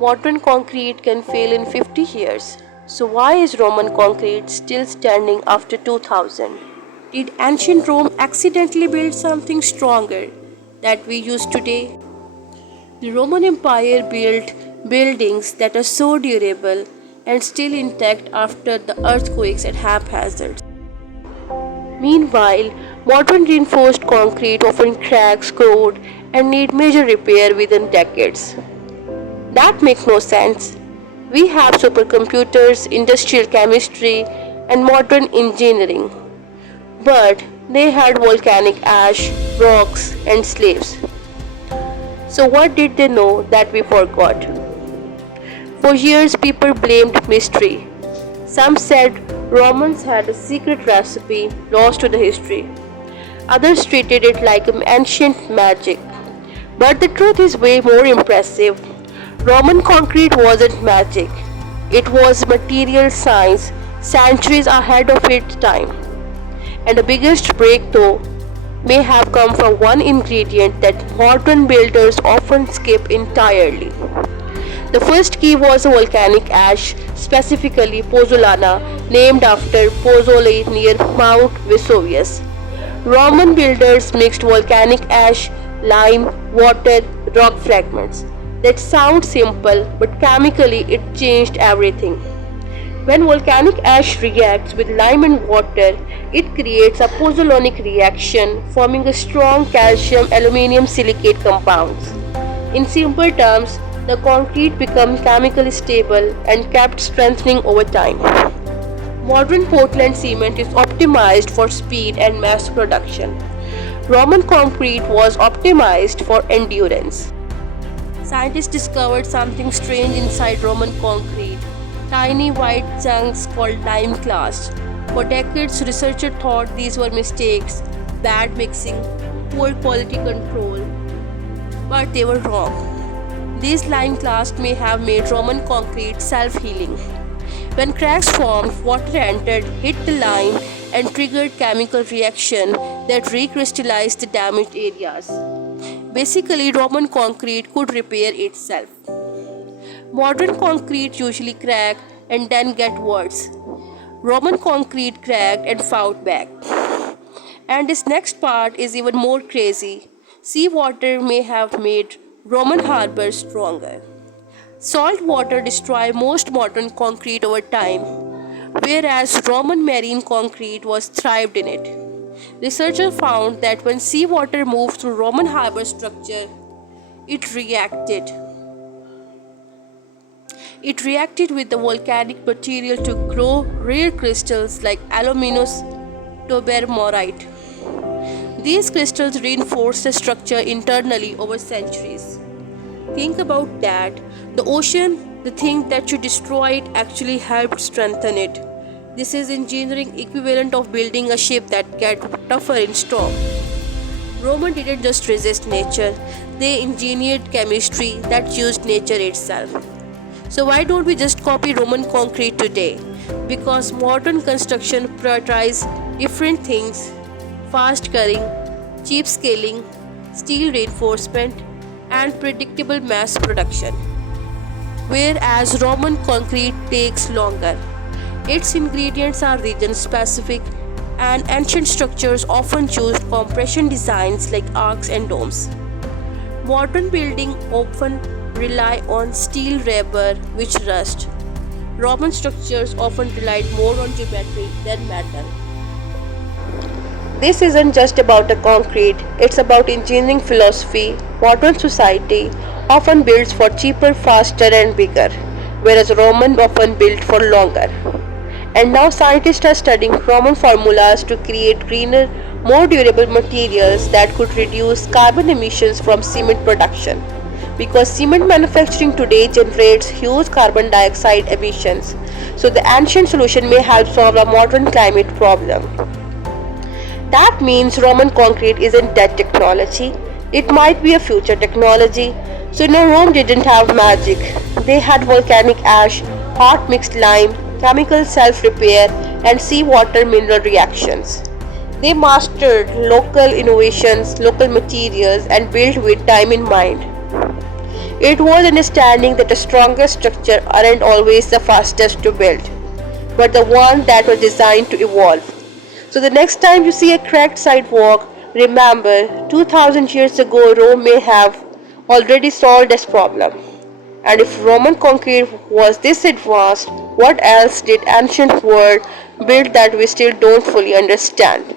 Modern concrete can fail in 50 years. So, why is Roman concrete still standing after 2000? Did ancient Rome accidentally build something stronger that we use today? The Roman Empire built buildings that are so durable and still intact after the earthquakes and haphazard. Meanwhile, modern reinforced concrete often cracks, corrode, and need major repair within decades. That makes no sense. We have supercomputers, industrial chemistry, and modern engineering, but they had volcanic ash, rocks, and slaves. So, what did they know that we forgot? For years, people blamed mystery. Some said Romans had a secret recipe lost to the history. Others treated it like ancient magic. But the truth is way more impressive. Roman concrete wasn't magic, it was material science, centuries ahead of its time. And the biggest breakthrough may have come from one ingredient that modern builders often skip entirely. The first key was volcanic ash, specifically pozzolana, named after Pozzuoli near Mount Vesuvius. Roman builders mixed volcanic ash, lime, water, rock fragments. That sounds simple, but chemically it changed everything. When volcanic ash reacts with lime and water, it creates a pozzolanic reaction, forming a strong calcium aluminium silicate compounds. In simple terms, the concrete became chemically stable and kept strengthening over time. Modern Portland cement is optimized for speed and mass production. Roman concrete was optimized for endurance. Scientists discovered something strange inside Roman concrete, tiny white chunks called lime clasts. For decades, researchers thought these were mistakes, bad mixing, poor quality control, but they were wrong. These lime clasts may have made Roman concrete self-healing. When cracks formed, water entered, hit the lime, and triggered chemical reaction that recrystallized the damaged areas. Basically, Roman concrete could repair itself. Modern concrete usually crack and then get worse. Roman concrete cracked and fought back. And this next part is even more crazy. Seawater may have made Roman harbors stronger. Salt water destroyed most modern concrete over time, whereas Roman marine concrete was thrived in it. Researchers found that when seawater moved through Roman harbor structure, it reacted. It reacted with the volcanic material to grow rare crystals like aluminous tobermorite. These crystals reinforce the structure internally over centuries. Think about that. The ocean, the thing that you destroyed, actually helped strengthen it. This is engineering equivalent of building a ship that gets tougher in storm. Romans didn't just resist nature, they engineered chemistry that used nature itself. So why don't we just copy Roman concrete today? Because modern construction prioritizes different things: fast curing, cheap scaling, steel reinforcement, and predictable mass production. Whereas Roman concrete takes longer. Its ingredients are region specific, and ancient structures often used compression designs like arcs and domes. Modern buildings often rely on steel rebar, which rust. Roman structures often relied more on geometry than metal. This isn't just about the concrete, it's about engineering philosophy. Modern society often builds for cheaper, faster, and bigger, whereas Roman often built for longer. And now scientists are studying Roman formulas to create greener, more durable materials that could reduce carbon emissions from cement production. Because cement manufacturing today generates huge carbon dioxide emissions, so the ancient solution may help solve a modern climate problem. That means Roman concrete isn't dead technology, it might be a future technology. So no, Rome didn't have magic. They had volcanic ash, hot mixed lime, chemical self-repair, and seawater mineral reactions. They mastered local innovations, local materials, and built with time in mind. It was understanding that the strongest structure aren't always the fastest to build, but the ones that were designed to evolve. So the next time you see a cracked sidewalk, remember 2000 years ago Rome may have already solved this problem. And if Roman concrete was this advanced, what else did ancient world build that we still don't fully understand?